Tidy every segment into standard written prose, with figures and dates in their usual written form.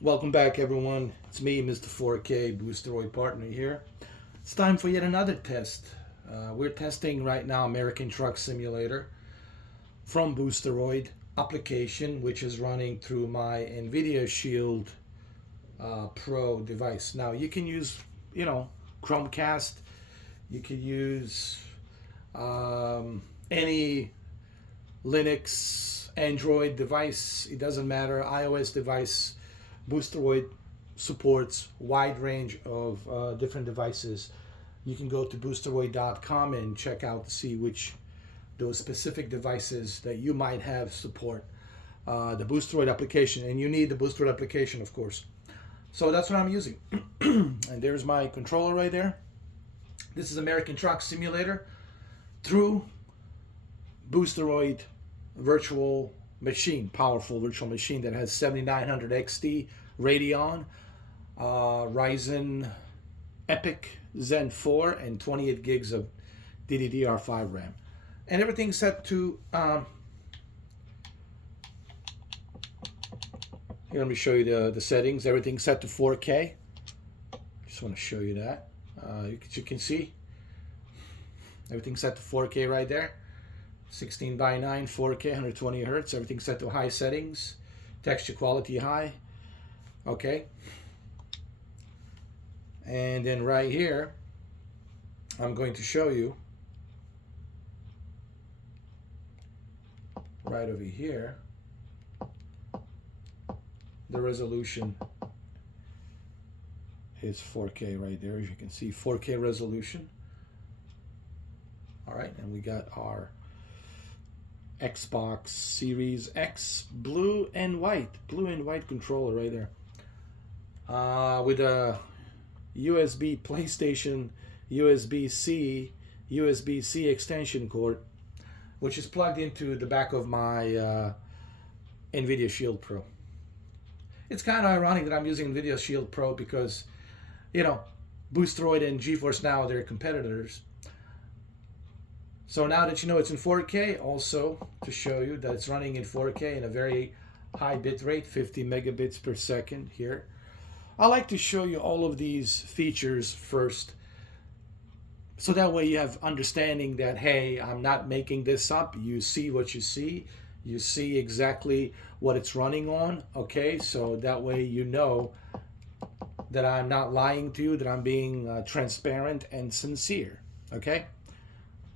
Welcome back, everyone. It's me, Mr. 4K Boosteroid partner here. It's time for yet another test. We're testing right now American Truck Simulator from Boosteroid application, which is running through my Nvidia Shield Pro device. Now, you can use, Chromecast. You can use any Linux, Android device. It doesn't matter. iOS device. Boosteroid supports wide range of different devices. You can go to boosteroid.com and check out to see which those specific devices that you might have support the Boosteroid application, and you need the Boosteroid application, of course. So that's what I'm using. And there's my controller right there. This is American Truck Simulator through Boosteroid virtual machine, powerful virtual machine that has 7900 XT Radeon, Ryzen Epic Zen 4, and 28 gigs of DDR5 RAM. And everything's set to, here, let me show you the settings. Everything's set to 4K. Just want to show you that. You can see, everything's set to 4K right there. 16:9, 4K, 120 hertz. Everything's set to high settings. Texture quality high. Okay. And then right here, I'm going to show you, right over here, the resolution is 4K right there. As you can see, 4K resolution. All right, and we got our Xbox Series X blue and white controller right there, with a USB PlayStation USB-C extension cord, which is plugged into the back of my Nvidia Shield Pro. It's kind of ironic that I'm using Nvidia Shield Pro because, Boosteroid and GeForce Now are their competitors. So now that you know it's in 4K, also to show you that it's running in 4K in a very high bit rate, 50 megabits per second here. I like to show you all of these features first, so that way you have understanding that, hey, I'm not making this up. You see what you see. You see exactly what it's running on, okay? So that way you know that I'm not lying to you, that I'm being transparent and sincere, okay?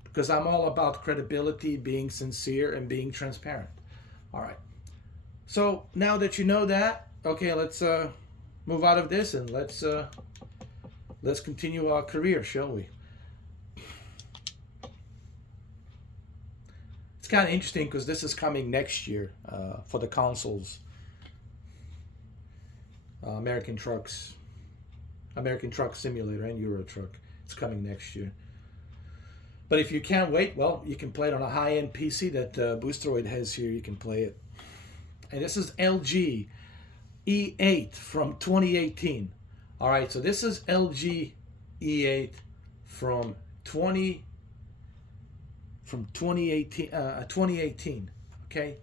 Because I'm all about credibility, being sincere, and being transparent. All right. So now that you know that, okay, let's move out of this and let's continue our career, shall we? It's kind of interesting because this is coming next year for the consoles. American Truck Simulator and Euro Truck. It's coming next year. But if you can't wait, well, you can play it on a high-end PC that Boosteroid has here. You can play it. And this is LG E8 from 2018. All right, so this is LG E8 from 2018. Okay,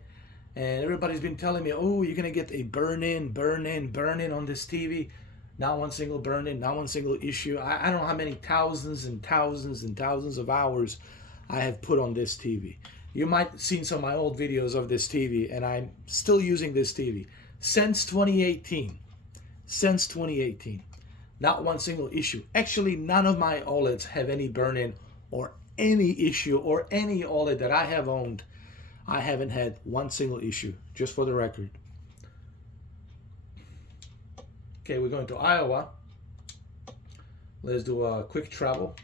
and everybody's been telling me, oh, you're gonna get a burn-in on this TV. Not one single burn-in, not one single issue. I don't know how many thousands and thousands and thousands of hours I have put on this TV. You might have seen some of my old videos of this TV, and I'm still using this TV since 2018. Since 2018. Not one single issue. Actually, none of my OLEDs have any burn-in or any issue, or any OLED that I have owned. I haven't had one single issue, just for the record. Okay, we're going to Iowa. Let's do a quick travel.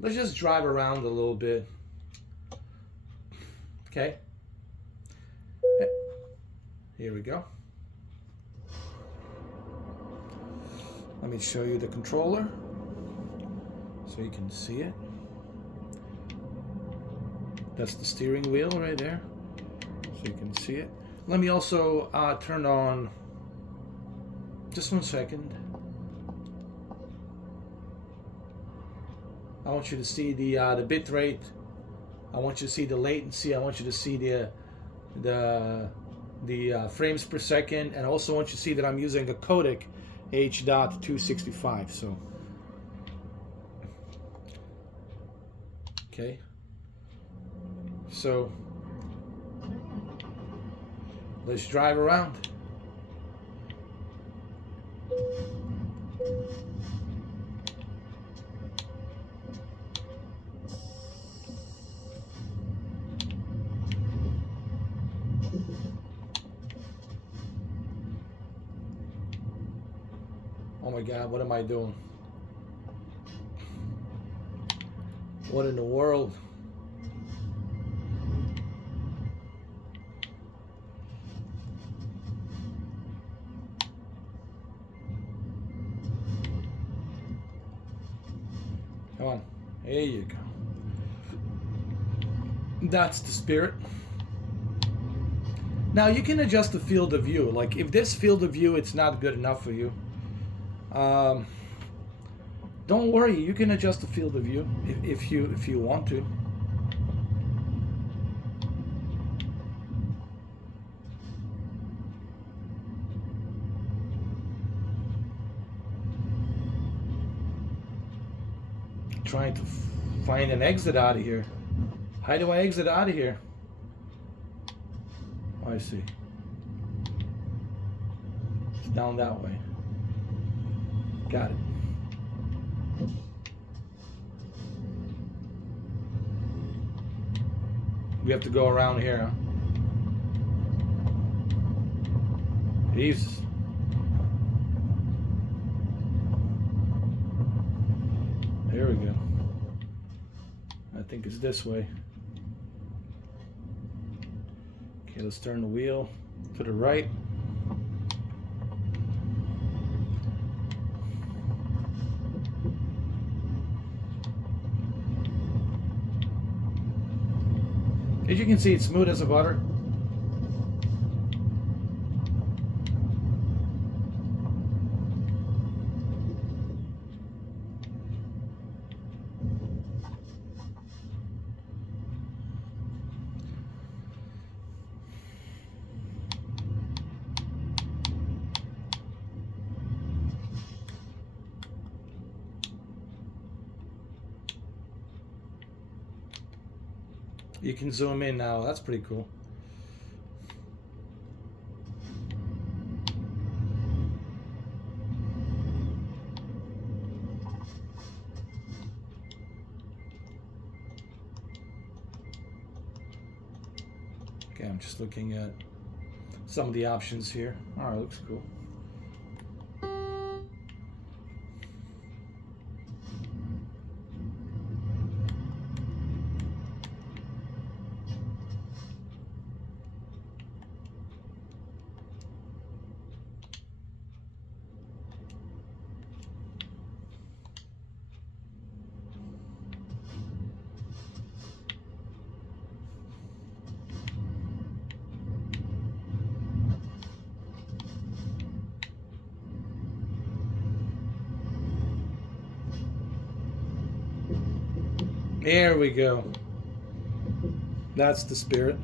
Let's just drive around a little bit. Okay. Here we go. Let me show you the controller so you can see it. That's the steering wheel right there, so you can see it. Let me also turn on, just 1 second. I want you to see the bit rate. I want you to see the latency. I want you to see the the frames per second, and also want you to see that I'm using a codec H.265. So, okay. So, let's drive around. Oh my God, what am I doing? What in the world? Come on. There you go. That's the spirit. Now you can adjust the field of view. Like if this field of view it's not good enough for you, don't worry. You can adjust the field of view if you want to. Trying to find an exit out of here. How do I exit out of here? Oh, I see. It's down that way. Got it. We have to go around here, huh? Jesus. There we go. I think it's this way. Okay, let's turn the wheel to the right. As you can see, it's smooth as a butter. You can zoom in now. That's pretty cool. Okay, I'm just looking at some of the options here. All right, looks cool. There we go. That's the spirit.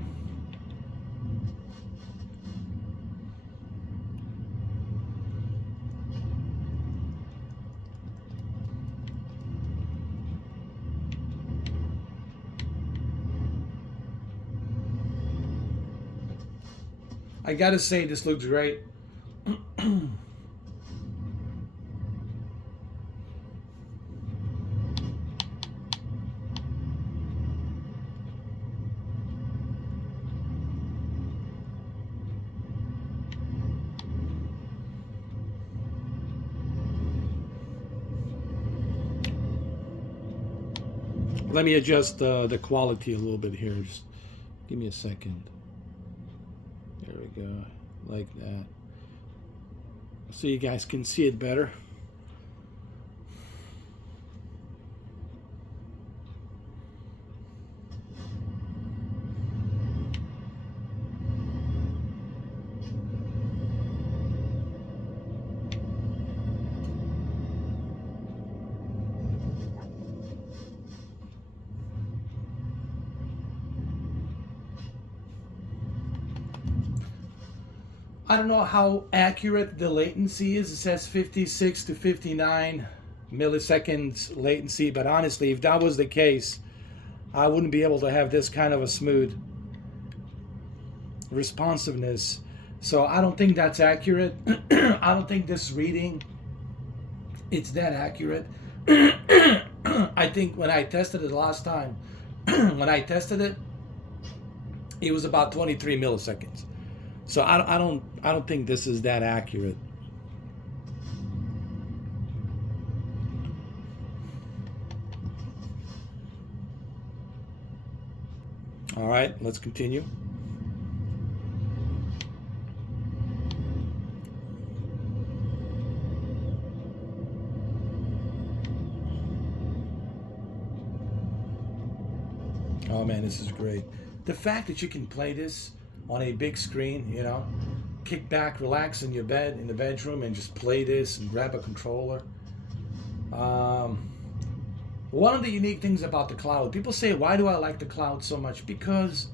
I gotta say, this looks great. Let me adjust the quality a little bit here. Just give me a second. There we go, like that. So you guys can see it better. I don't know how accurate the latency is. It says 56 to 59 milliseconds latency, but honestly, if that was the case, I wouldn't be able to have this kind of a smooth responsiveness. So I don't think that's accurate. I don't think this reading it's that accurate. I think when I tested it last time, when I tested it, it was about 23 milliseconds. So I don't think this is that accurate. All right, let's continue. Oh man, this is great. The fact that you can play this on a big screen, you know, kick back, relax in your bed, in the bedroom, and just play this and grab a controller. One of the unique things about the cloud, people say, why do I like the cloud so much? Because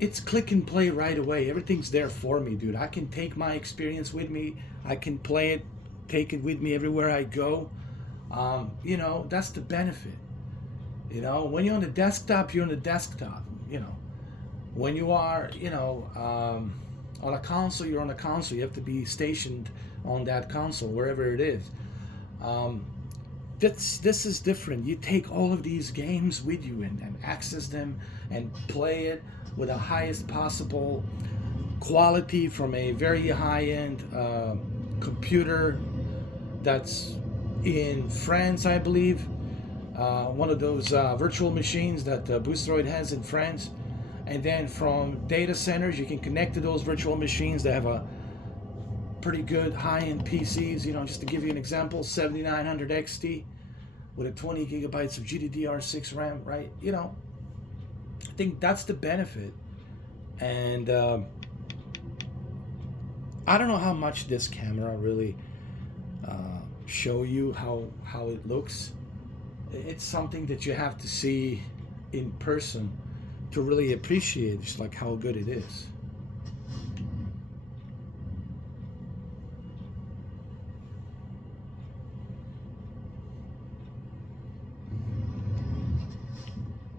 it's click and play right away. Everything's there for me, dude. I can take my experience with me. I can play it, take it with me everywhere I go. You know, that's the benefit. You know, when you're on the desktop, you're on the desktop. You know, when you are, you know, on a console, you're on a console. You have to be stationed on that console, wherever it is. This is different. You take all of these games with you and access them and play it with the highest possible quality from a very high-end computer that's in France, I believe. One of those virtual machines that Boosteroid has in France. And then from data centers, you can connect to those virtual machines that have a pretty good high-end PCs. You know, just to give you an example, 7900 XT with a 20 gigabytes of GDDR6 RAM, right? You know, I think that's the benefit. And I don't know how much this camera really show you how it looks. It's something that you have to see in person to really appreciate just like how good it is.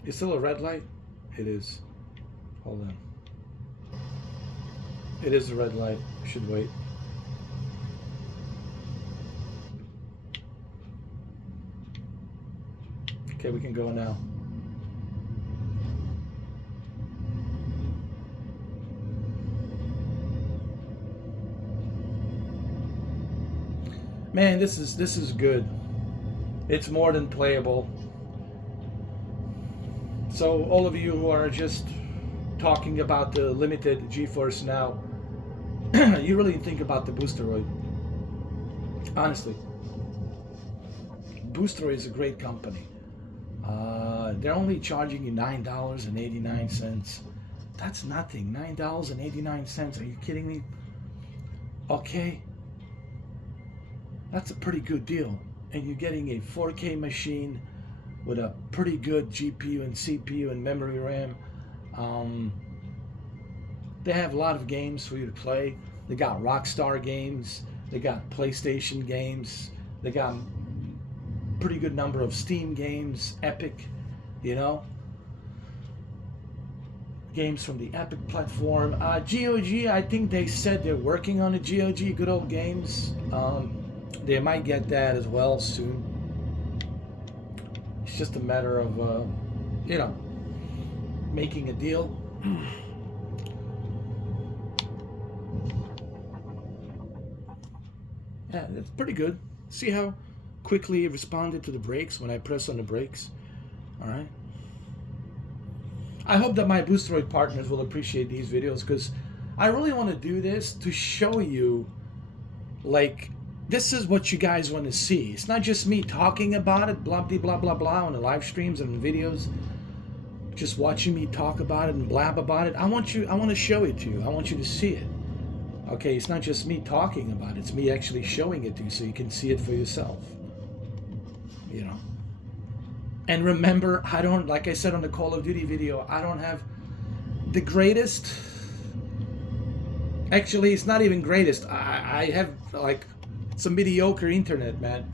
It's still a red light? It is. Hold on. It is a red light. Should wait. Okay, we can go now. Man, this is good. It's more than playable. So all of you who are just talking about the limited GeForce Now, you really think about the Boosteroid. Honestly, Boosteroid is a great company. They're only charging you $9.89. That's nothing. $9.89. Are you kidding me? Okay. That's a pretty good deal. And you're getting a 4K machine with a pretty good GPU and CPU and memory RAM. They have a lot of games for you to play. They got Rockstar games. They got PlayStation games. They got pretty good number of Steam games, Epic, you know. Games from the Epic platform. GOG, I think they said they're working on a GOG, Good Old Games. They might get that as well soon. It's just a matter of, you know, making a deal. Yeah, it's pretty good. See how quickly it responded to the brakes when I press on the brakes? All right. I hope that my Boosteroid partners will appreciate these videos, because I really want to do this to show you, like, this is what you guys want to see. It's not just me talking about it, blah, blah, blah, blah, blah, on the live streams and videos. Just watching me talk about it and blab about it. I want to show it to you. I want you to see it. Okay, it's not just me talking about it. It's me actually showing it to you so you can see it for yourself. You know. And remember, I don't, like I said on the Call of Duty video, I don't have the greatest Actually, it's not even greatest. I have like some mediocre internet, man.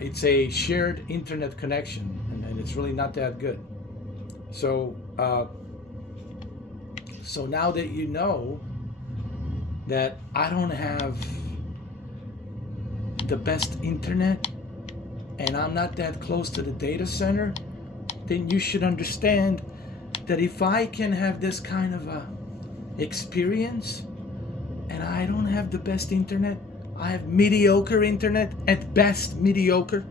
It's a shared internet connection, and it's really not that good. So, so now that you know that I don't have the best internet and I'm not that close to the data center, then you should understand that if I can have this kind of a experience and I don't have the best internet, I have mediocre internet, at best mediocre.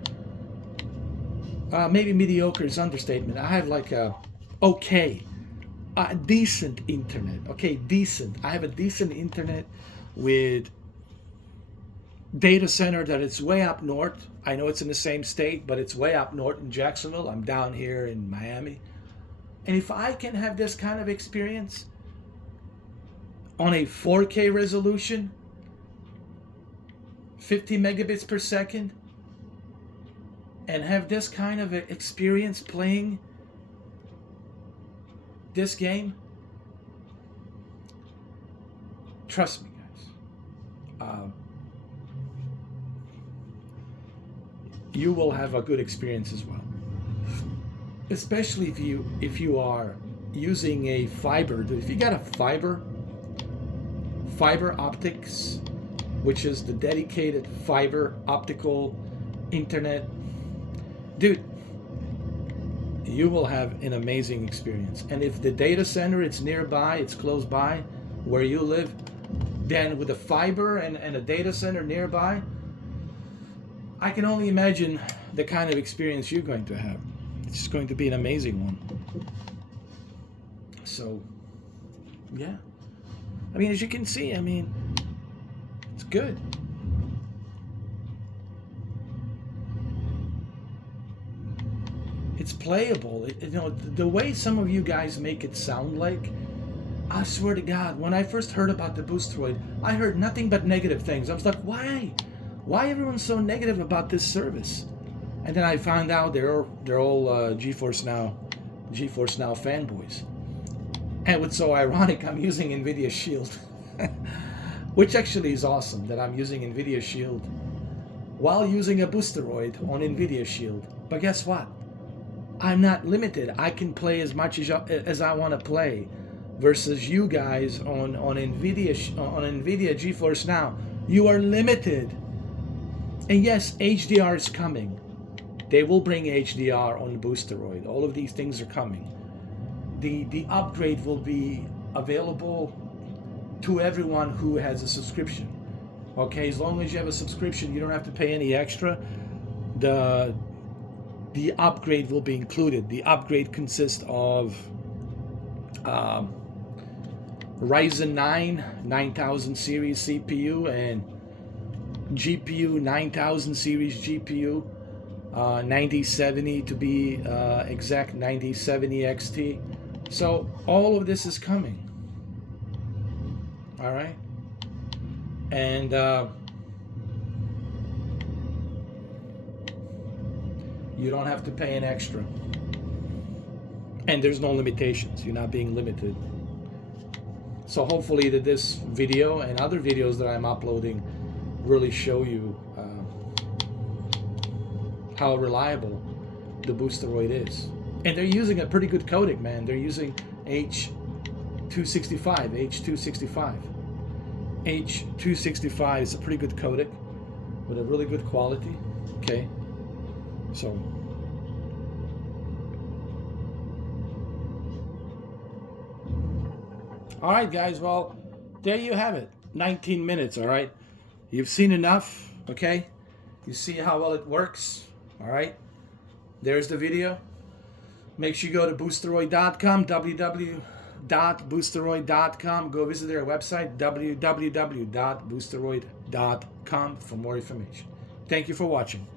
Maybe mediocre is understatement. I have like a decent internet. Okay, decent. I have a decent internet with data center that it's way up north. I know it's in the same state, but it's way up north in Jacksonville. I'm down here in Miami. And if I can have this kind of experience on a 4K resolution, 50 megabits per second, and have this kind of experience playing this game, trust me, guys, you will have a good experience as well. Especially if you are using a fiber. If you got a fiber optics, which is the dedicated fiber optical internet, dude, you will have an amazing experience. And if the data center it's nearby, it's close by where you live, then with a fiber and a data center nearby, I can only imagine the kind of experience you're going to have. It's going to be an amazing one. So, yeah. I mean, as you can see, I mean, it's good. It's playable. You know, the way some of you guys make it sound like, I swear to God, when I first heard about the Boosteroid, I heard nothing but negative things. I was like, why? Why everyone's so negative about this service? And then I found out they're all GeForce Now fanboys. And what's so ironic, I'm using Nvidia Shield, which actually is awesome that I'm using Nvidia Shield while using a Boosteroid on Nvidia Shield. But guess what? I'm not limited. I can play as much as I want to play, versus you guys on Nvidia GeForce Now. You are limited. And yes, HDR is coming. They will bring HDR on Boosteroid. All of these things are coming. The upgrade will be available to everyone who has a subscription. Okay, as long as you have a subscription, you don't have to pay any extra. The upgrade will be included. The upgrade consists of Ryzen 9 9000 series CPU and GPU 9000 series GPU, 9070 to be exact, 9070 XT. So all of this is coming. All right, and you don't have to pay an extra, and there's no limitations. You're not being limited. So hopefully that this video and other videos that I'm uploading really show you how reliable the Boosteroid is. And they're using a pretty good codec, man. They're using H265. H265 is a pretty good codec with a really good quality. Okay, so all right, guys, well, there you have it. 19 minutes. All right, you've seen enough. Okay, you see how well it works. All right, there's the video. Make sure you go to boosteroid.com, www.boosteroid.com. Go visit their website, www.boosteroid.com, for more information. Thank you for watching.